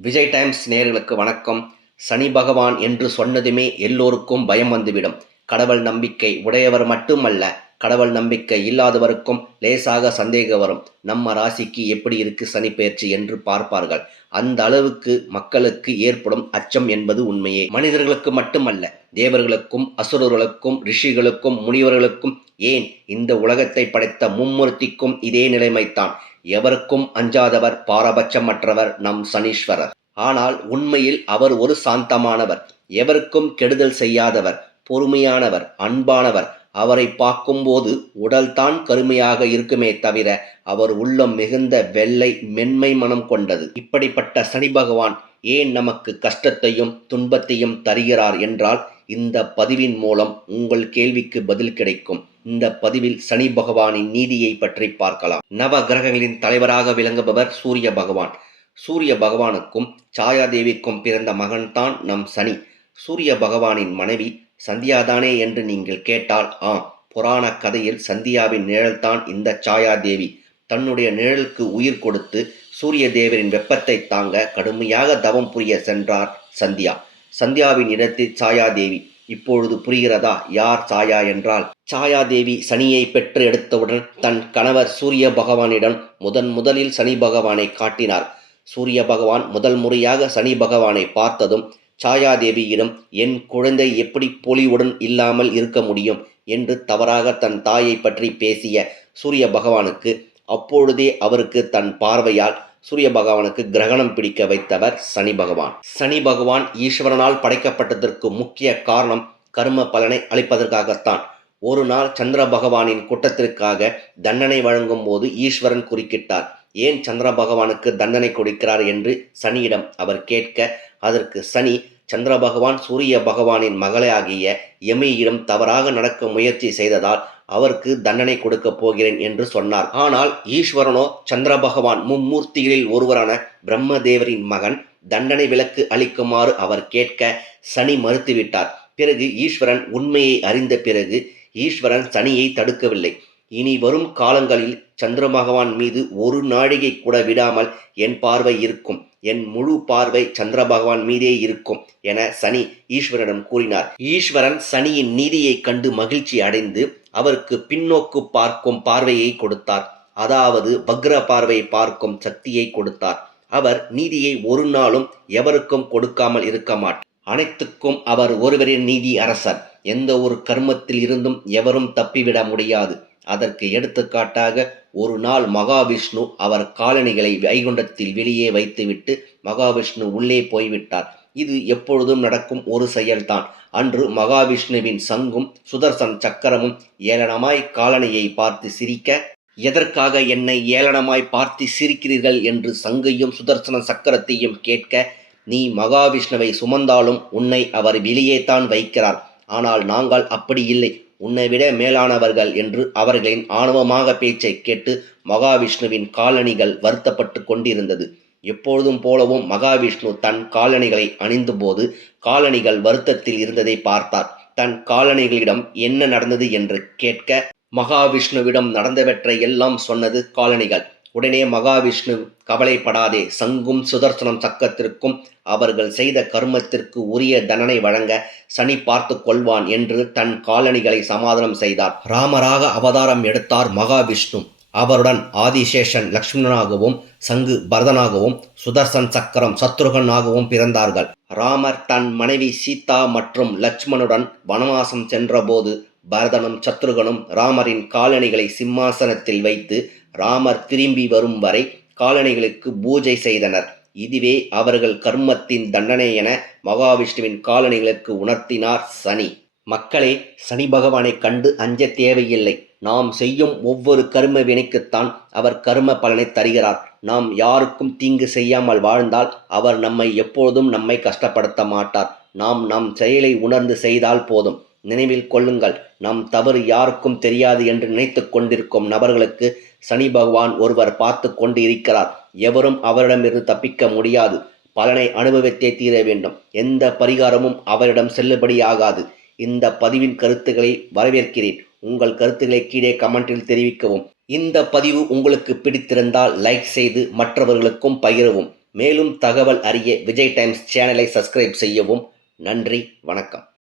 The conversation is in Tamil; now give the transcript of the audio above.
விஜய் டைம்ஸ் நேயர்களுக்கு வணக்கம். சனி பகவான் என்று சொன்னதுமே எல்லோருக்கும் பயம் வந்துவிடும். கடவுள் நம்பிக்கை உடையவர் மட்டுமல்ல, கடவுள் நம்பிக்கை இல்லாதவருக்கும் லேசாக சந்தேகம் வரும். நம்ம ராசிக்கு எப்படி இருக்கு சனி பெயர்ச்சி என்று பார்ப்பார்கள். அந்த அளவுக்கு மக்களுக்கு ஏற்படும் அச்சம் என்பது உண்மையே. மனிதர்களுக்கு மட்டுமல்ல, தேவர்களுக்கும் அசுரர்களுக்கும் ரிஷிகளுக்கும் முனிவர்களுக்கும், ஏன் இந்த உலகத்தை படைத்த மும்மூர்த்திக்கும் இதே நிலைமைத்தான். எவருக்கும் அஞ்சாதவர், பாரபட்சமற்றவர் நம் சனீஸ்வரர். ஆனால் உண்மையில் அவர் ஒரு சாந்தமானவர், எவருக்கும் கெடுதல் செய்யாதவர், பொறுமையானவர், அன்பானவர். அவரை பார்க்கும்போது உடல்தான் கருமையாக இருக்குமே தவிர அவர் உள்ளம் மிகுந்த வெள்ளை மென்மை மனம் கொண்டது. இப்படிப்பட்ட சனி பகவான் ஏன் நமக்கு கஷ்டத்தையும் துன்பத்தையும் தருகிறார் என்றால், இந்த பதிவின் மூலம் உங்கள் கேள்விக்கு பதில் கிடைக்கும். இந்த பதிவில் சனி பகவானின் நீதியை பற்றி பார்க்கலாம். நவ கிரகங்களின் தலைவராக விளங்குபவர் சூரிய பகவான். சூரிய பகவானுக்கும் சாயாதேவிக்கும் பிறந்த மகன்தான் நம் சனி. சூரிய பகவானின் மனைவி சந்தியாதானே என்று நீங்கள் கேட்டால், புராண கதையில் சந்தியாவின் நிழல்தான் இந்த சாயாதேவி. தன்னுடைய நிழலுக்கு உயிர் கொடுத்து சூரிய தேவரின் வெப்பத்தை தாங்க கடுமையாக தவம் புரிய சென்றார் சந்தியா. சந்தியாவின் இடத்தில் சாயாதேவி. இப்பொழுது புரிகிறதா யார் சாயா என்றால்? சாயாதேவி சனியை பெற்று எடுத்தவுடன் தன் கணவர் சூரிய பகவானிடம் முதலில் சனி பகவானை காட்டினார். சூரிய பகவான் முதல் முறையாக சனி பகவானை பார்த்ததும் சாயாதேவியிடம், என் குழந்தை எப்படி பொலிவுடன் இல்லாமல் இருக்க முடியும் என்று தவறாக தன் தாயை பற்றி பேசிய சூரிய பகவானுக்கு அப்பொழுதே அவருக்கு தன் பார்வையால் சூரிய பகவானுக்கு கிரகணம் பிடிக்க வைத்தவர் சனி பகவான். சனி பகவான் ஈஸ்வரனால் படைக்கப்பட்டதற்கு முக்கிய காரணம் கர்ம பலனை அளிப்பதற்காகத்தான். ஒரு நாள் சந்திர பகவானின் குற்றத்திற்காக தண்டனை வழங்கும் போது ஈஸ்வரன் குறுக்கிட்டார். ஏன் சந்திர பகவானுக்கு தண்டனை கொடுக்கிறார் என்று சனியிடம் அவர் கேட்க, அதற்கு சனி, சந்திர பகவான் சூரிய பகவானின் மகளாகிய யமியிடம் தவறாக நடக்க முயற்சி செய்ததால் அவருக்கு தண்டனை கொடுக்கப் போகிறேன் என்று சொன்னார். ஆனால் ஈஸ்வரனோ சந்திர பகவான் மும்மூர்த்திகளில் ஒருவரான பிரம்மதேவரின் மகன், தண்டனை விலக்கு அளிக்குமாறு அவர் கேட்க சனி மறுத்துவிட்டார். பிறகு ஈஸ்வரன் உண்மையை அறிந்த பிறகு ஈஸ்வரன் சனியை தடுக்கவில்லை. இனி வரும் காலங்களில் சந்திர பகவான் மீது ஒரு நாழிகை கூட விடாமல் என் பார்வை இருக்கும், என் முழு பார்வை சந்திர பகவான் மீதே இருக்கும் என சனி ஈஸ்வரனிடம் கூறினார். ஈஸ்வரன் சனியின் நீதியை கண்டு மகிழ்ச்சி அடைந்து அவருக்கு பின்னோக்கு பார்க்கும் பார்வையை கொடுத்தார். அதாவது வக்ர பார்வை பார்க்கும் சக்தியை கொடுத்தார். அவர் நீதியை ஒரு நாளும் எவருக்கும் கொடுக்காமல் இருக்க மாட்டார். அனைத்துக்கும் அவர் ஒருவரின் நீதி அரசர். எந்த ஒரு கர்மத்தில் இருந்தும் எவரும் தப்பிவிட முடியாது. அதற்கு எடுத்துக்காட்டாக ஒரு நாள் மகாவிஷ்ணு அவர் காலணிகளை வைகுண்டத்தில் வெளியே வைத்துவிட்டு மகாவிஷ்ணு உள்ளே போய்விட்டார். இது எப்பொழுதும் நடக்கும் ஒரு செயல்தான். அன்று மகாவிஷ்ணுவின் சங்கும் சுதர்சன் சக்கரமும் ஏளனமாய் காலணியை பார்த்து சிரிக்க, எதற்காக என்னை ஏளனமாய் பார்த்து சிரிக்கிறீர்கள் என்று சங்கையும் சுதர்சன சக்கரத்தையும் கேட்க, நீ மகாவிஷ்ணுவை சுமந்தாலும் உன்னை அவர் வெளியே தான் வைக்கிறார், ஆனால் நாங்கள் அப்படி இல்லை, உன்னை விட மேலானவர்கள் என்று அவர்களின் ஆணவமாக பேச்சை கேட்டு மகாவிஷ்ணுவின் காலணிகள் வருத்தப்பட்டு கொண்டிருந்தது. எப்பொழுதும் போலவும் மகாவிஷ்ணு தன் காலணிகளை அணிந்த போது காலணிகள் வருத்தத்தில் இருந்ததை பார்த்தார். தன் காலணிகளிடம் என்ன நடந்தது என்று கேட்க, மகாவிஷ்ணுவிடம் நடந்தவற்றை எல்லாம் சொன்னது காலணிகள். உடனே மகாவிஷ்ணு, கவலைப்படாதே, சங்கும் சுதர்சனம் சக்கரத்திற்கும் அவர்கள் செய்த கர்மத்திற்கு உரிய தண்டனை வழங்க சனி பார்த்து கொள்வான் என்று தன் காலணிகளை சமாதானம் செய்தார். ராமராக அவதாரம் எடுத்தார் மகாவிஷ்ணு. அவருடன் ஆதிசேஷன் லக்ஷ்மணனாகவும் சங்கு பரதனாகவும் சுதர்சன் சக்கரம் சத்ருகனாகவும் பிறந்தார்கள். ராமர் தன் மனைவி சீதா மற்றும் லட்சுமணுடன் வனவாசம் சென்றபோது பரதனும் சத்ருகனும் ராமரின் காலணிகளை சிம்மாசனத்தில் வைத்து ராமர் திரும்பி வரும் வரை காலணிகளுக்கு பூஜை செய்தனர். இதுவே அவர்கள் கர்மத்தின் தண்டனை என மகாவிஷ்ணுவின் காலணிகளுக்கு உணர்த்தினார் சனி. மக்களே, சனி பகவானை கண்டு அஞ்ச தேவையில்லை. நாம் செய்யும் ஒவ்வொரு கர்ம வினைக்குத்தான் அவர் கர்ம பலனை தருகிறார். நாம் யாருக்கும் தீங்கு செய்யாமல் வாழ்ந்தால் அவர் எப்பொழுதும் நம்மை கஷ்டப்படுத்த மாட்டார். நாம் நம் செயலை உணர்ந்து செய்தால் போதும். நினைவில் கொள்ளுங்கள், நம் தவறு யாருக்கும் தெரியாது என்று நினைத்து கொண்டிருக்கும் நபர்களுக்கு சனி பகவான் ஒருவர் பார்த்து கொண்டு இருக்கிறார். எவரும் அவரிடமிருந்து தப்பிக்க முடியாது. பலனை அனுபவித்தே தீர வேண்டும். எந்த பரிகாரமும் அவரிடம் செல்லுபடியாகாது. இந்த பதிவின் கருத்துக்களை வரவேற்கிறேன். உங்கள் கருத்துக்களை கீழே கமெண்டில் தெரிவிக்கவும். இந்த பதிவு உங்களுக்கு பிடித்திருந்தால் லைக் செய்து மற்றவர்களுக்கும் பகிரவும். மேலும் தகவல் அறிய விஜய் டைம்ஸ் சேனலை சப்ஸ்கிரைப் செய்யவும். நன்றி, வணக்கம்.